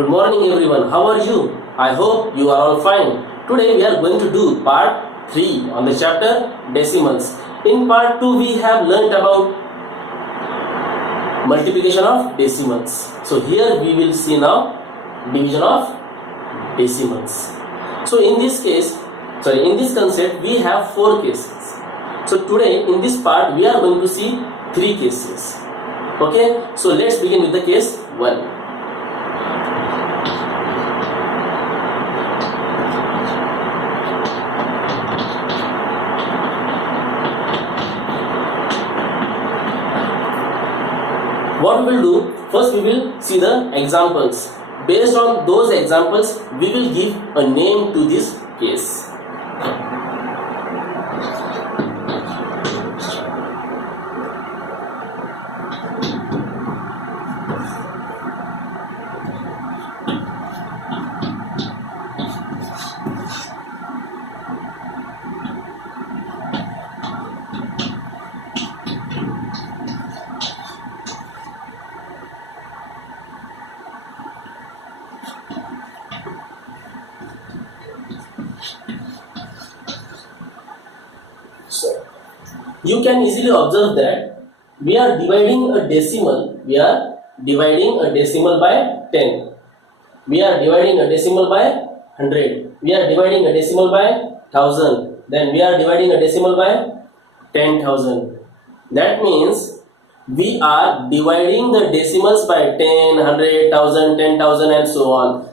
Good morning everyone. How are you? I hope you are all fine. Today we are going to do part 3 on the chapter decimals. In part 2 we have learnt about multiplication of decimals. So here we will see now division of decimals. So in this concept we have 4 cases. So today in this part we are going to see 3 cases. Okay, so let's begin with the case 1. What we will do, first we will see the examples. Based on those examples, we will give a name to this case. You can easily observe that we are dividing a decimal. We are dividing a decimal by 10. We are dividing a decimal by 100. We are dividing a decimal by 1000. Then we are dividing a decimal by 10,000. That means we are dividing the decimals by 10, 100, 1000, 10,000 and so on.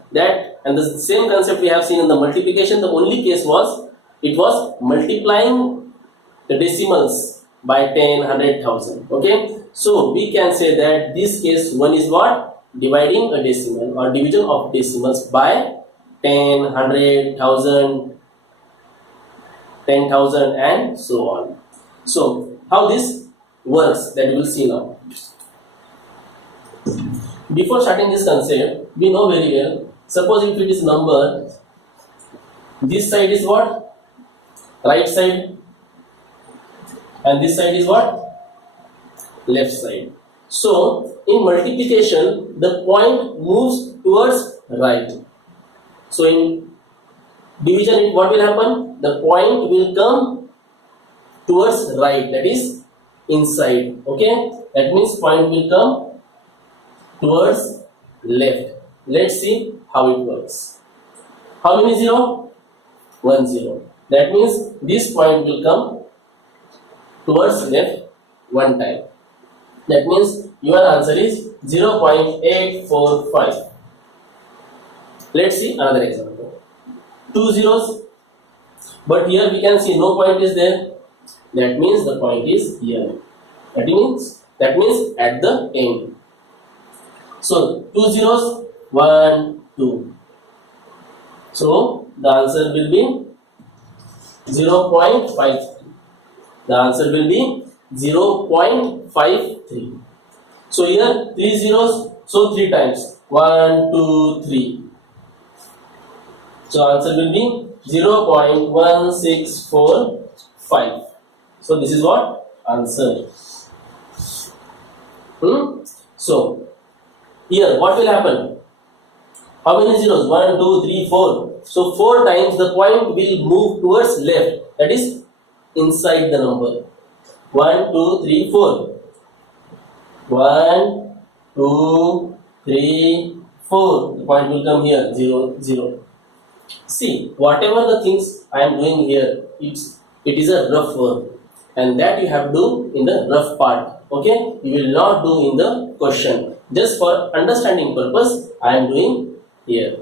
And the same concept we have seen in the multiplication. The only case was it was multiplying the decimals by 10, 100, 1000. Okay, so we can say that this case 1 is what? Dividing a decimal or division of decimals by 10, 100, 1000, 10,000 and so on. So how this works, that we will see now. Before starting this concept, we know very well, suppose if it is number, this side is what? Right side. And this side is what? Left side. So in multiplication, the point moves towards right. So in division, what will happen? The point will come towards right, that is inside. Okay, that means point will come towards left. Let's see how it works. How many 0? 1 0. That means this point will come towards left 1 time. That means your answer is 0.845. Let's see another example. 2 zeros, but here we can see no point is there. That means the point is here. That means at the end. So 2 zeros, 1, 2. So the answer will be 0.53. The answer will be 0.53. So here 3 zeros, so 3 times. 1, 2, 3. So answer will be 0.1645. So this is what? Answer. So here what will happen? How many zeros? 1, 2, 3, 4. So 4 times the point will move towards left. That is inside the number. 1, 2, 3, 4. 1, 2, 3, 4. The point will come here. 0, 0. See, whatever the things I am doing here, it is a rough work, and that you have to do in the rough part. Okay, you will not do in the question. Just for understanding purpose, I am doing here.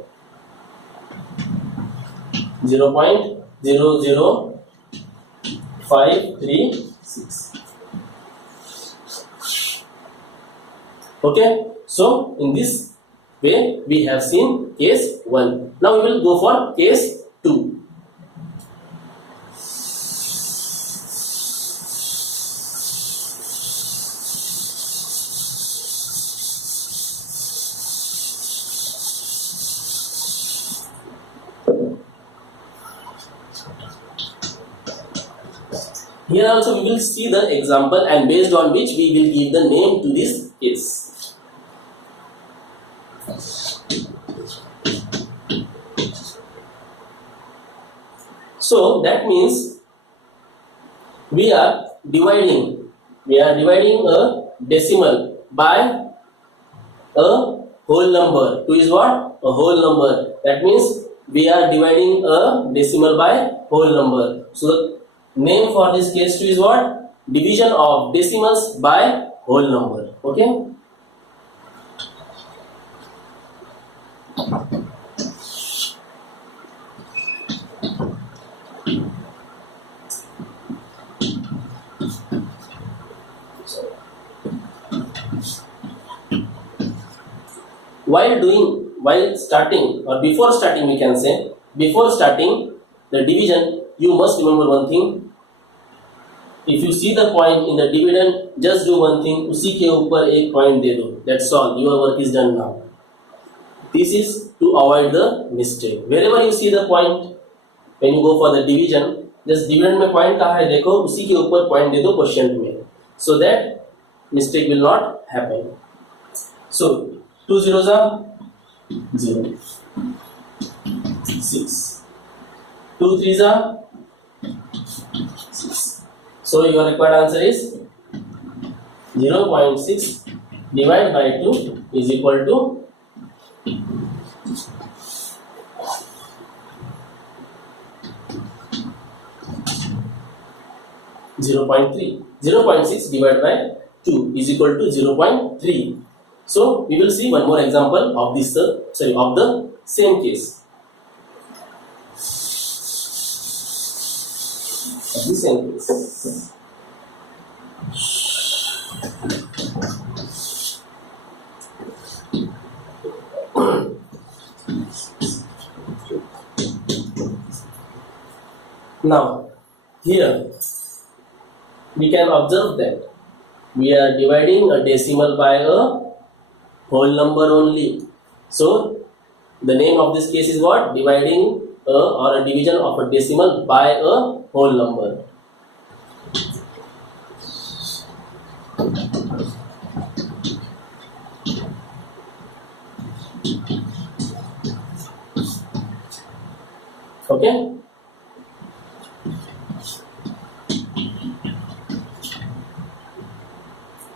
0.00536. Okay, so in this way we have seen case 1. Now we will go for case 2. Here also we will see the example, and based on which we will give the name to this case. So that means we are dividing a decimal by a whole number. 2 is what? A whole number. That means we are dividing a decimal by whole number. So the name for this case 2 is what? Division of decimals by whole number. Okay. While starting or before starting, we can say before starting the division, you must remember one thing. If you see the point in the dividend, just do one thing, उसी के ऊपर एक point दे दो. That's all. Your work is done now. This is to avoid the mistake. Wherever you see the point, when you go for the division, just dividend में point कहाँ है देखो, उसी के ऊपर point दे दो quotient में, so that mistake will not happen. So 2 zeros are 0, 6, 2 threes are 6. So your required answer is 0.6 divided by 2 is equal to 0.3. 0.6 divided by 2 is equal to 0.3. So we will see one more example of this of the same case. Of the same case. Now here we can observe that we are dividing a decimal by a whole number only. So the name of this case is what? Dividing or a division of a decimal by a whole number. Okay.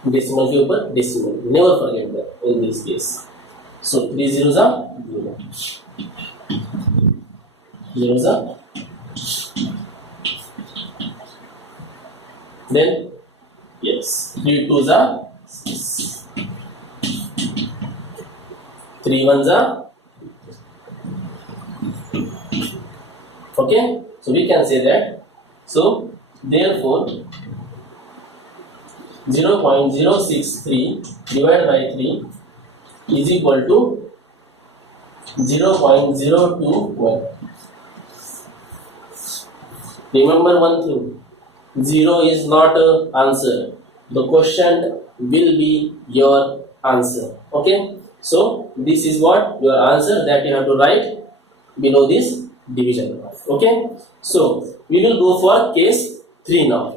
Decimal के ऊपर decimal, never forget that in this case. So 3 zeros are 0, zeros are, then yes, 3 twos are 6, 3 ones are, okay. So we can say that. So therefore 0.063 divided by 3 is equal to 0.021. Remember one thing, 0 is not an answer. The quotient will be your answer. Okay. So this is what your answer that you have to write below this division. Okay. So we will go for case 3 now.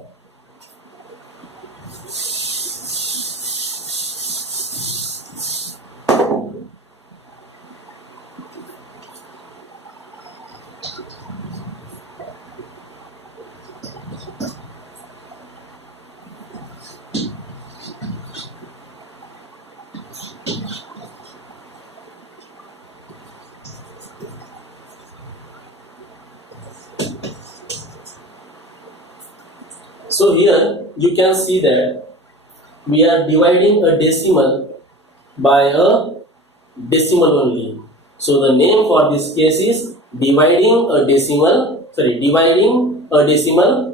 So here you can see that we are dividing a decimal by a decimal only. So the name for this case is dividing a decimal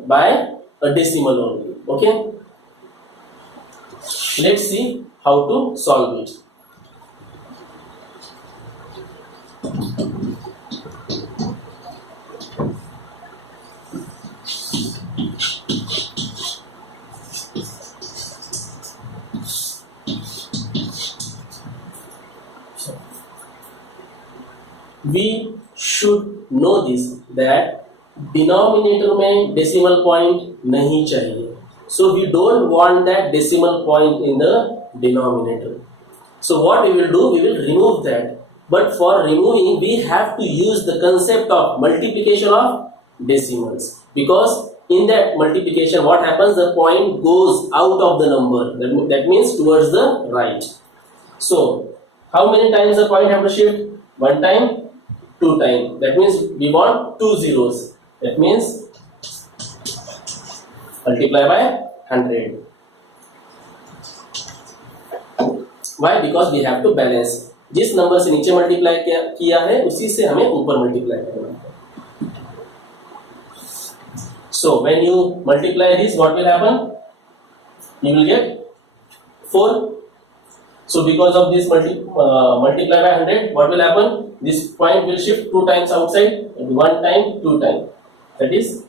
by a decimal only. Okay. Let's see how to solve it. We should know this that denominator में decimal point नहीं चाहिए. So we don't want that decimal point in the denominator. So what we will do, we will remove that. But for removing, we have to use the concept of multiplication of decimals, because in that multiplication what happens, the point goes out of the number, that means towards the right. So how many times the point have to shift? One time, two time, that means we want two zeros, that means multiply by 100. Why? Because we have to balance. जिस number से नीचे multiply किया है उसी से हमें ऊपर multiply करना है. So when you multiply this, what will happen? You will get 4. So because of this multiply by 100, what will happen? This point will shift 2 times outside, 1 time, 2 time. That is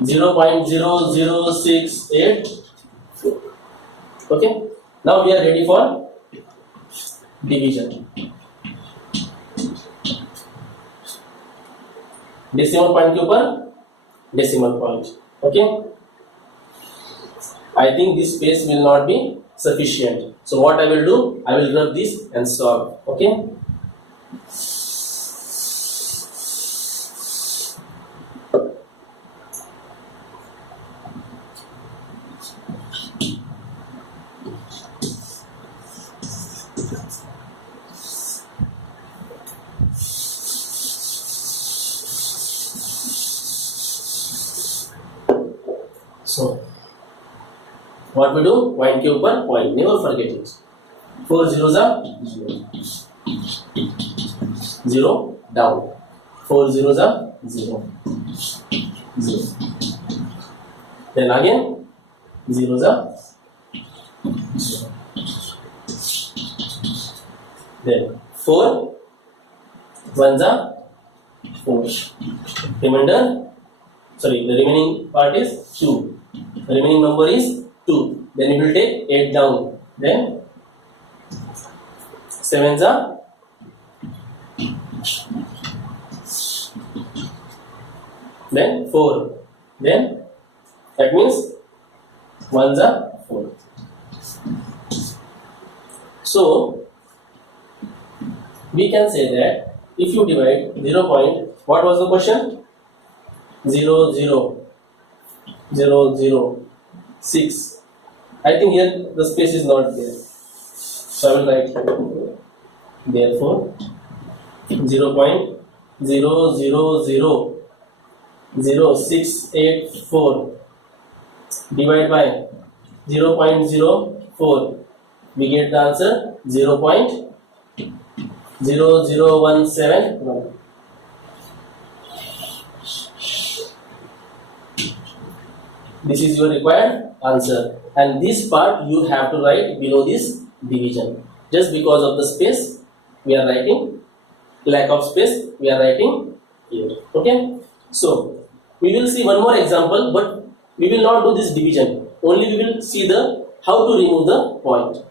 0.00684. Okay. Now we are ready for division. Decimal point के ऊपर decimal point. Okay. I think this space will not be sufficient. So what I will do? I will rub this and solve. Okay. So what we do? Point के ऊपर point. Never forget it. 4 zeros are 0. 0 down. 4 zeros are 0. 0. Then again zeros are 0. Then 4 ones are 4. Remainder, sorry, the remaining part is 2. The remaining number is 2. Then you will take 8 down. Then 7s are 4. Then that means 1s are 4. So we can say that if you divide 0 point, what was the question? 0 0 0 0 6. I think here the space is not there, so I will write therefore 0.0000684 divided by 0.04, we get the answer 0.00171. This is your required answer, and this part you have to write below this division. Just because of the space we are writing, lack of space we are writing here. Okay. So we will see one more example, but we will not do this division. Only we will see the how to remove the point.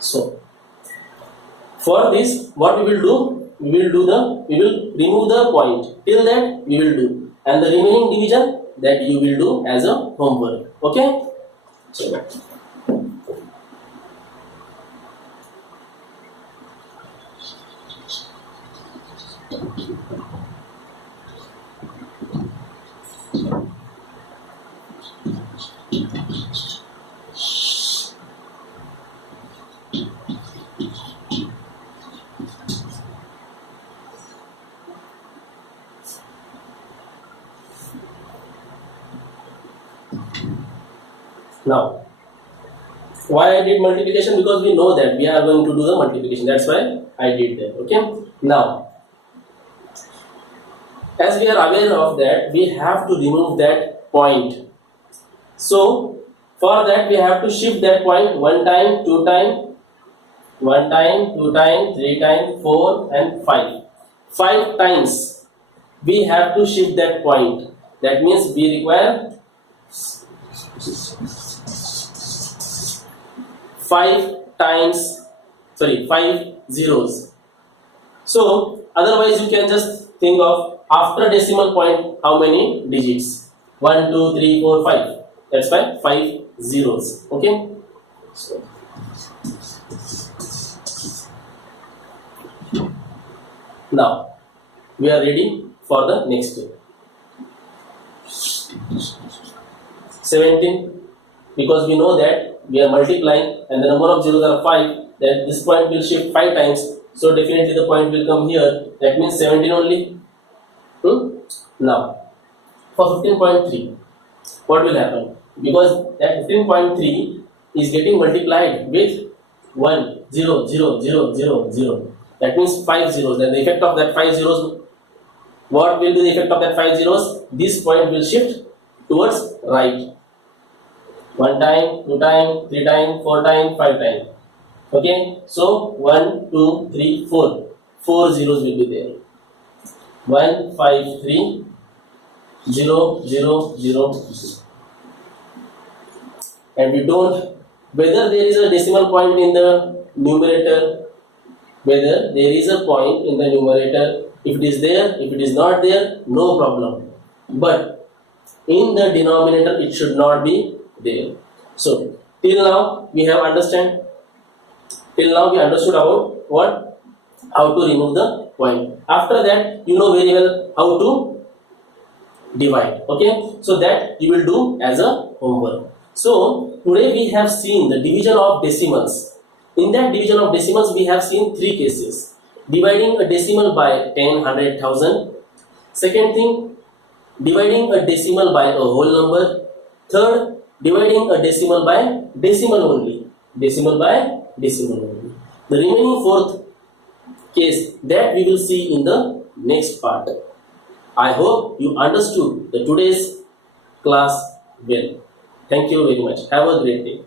So for this, what we will do? We will remove the point. Till that we will do, and the remaining division that you will do as a homework. Okay. So now, why I did multiplication? Because we know that we are going to do the multiplication. That's why I did that. Okay. Now, as we are aware of that, we have to remove that point. So for that we have to shift that point 1 time, 2 time, 1 time, 2 time, 3 time, 4 and 5. 5 times we have to shift that point. That means we require 5 zeros. So otherwise you can just think of after decimal point how many digits? 1, 2, 3, 4, 5. That's why 5 zeros. Okay. So, now we are ready for the next step. 17, because we know that we are multiplying and the number of zeros are 5, that this point will shift 5 times, so definitely the point will come here. That means 17 only. Now for 15.3, what will happen? Because that 15.3 is getting multiplied with 1, 0, 0, 0, 0, 0. That means 5 zeros. Then the effect of that 5 zeros, what will be the effect of that 5 zeros? This point will shift towards right. 1 time, 2 time, 3 time, 4 time, 5 time. Okay, so 1, 2, 3, 4. 4 zeros will be there. 1, 5, 3, 0, 0, 0. And we don't, whether there is a decimal point in the numerator, whether there is a point in the numerator, if it is there, if it is not there, no problem. But in the denominator, it should not be there. So till now we have understood about what? How to remove the point. After that, you know very well how to divide. Okay, so that you will do as a homework. So today we have seen the division of decimals. In that division of decimals, we have seen 3 cases: dividing a decimal by 10, 100, 1000. Second thing, dividing a decimal by a whole number. Third, dividing a decimal by decimal only. Decimal by decimal only. The remaining 4th case, that we will see in the next part. I hope you understood the today's class well. Thank you very much. Have a great day.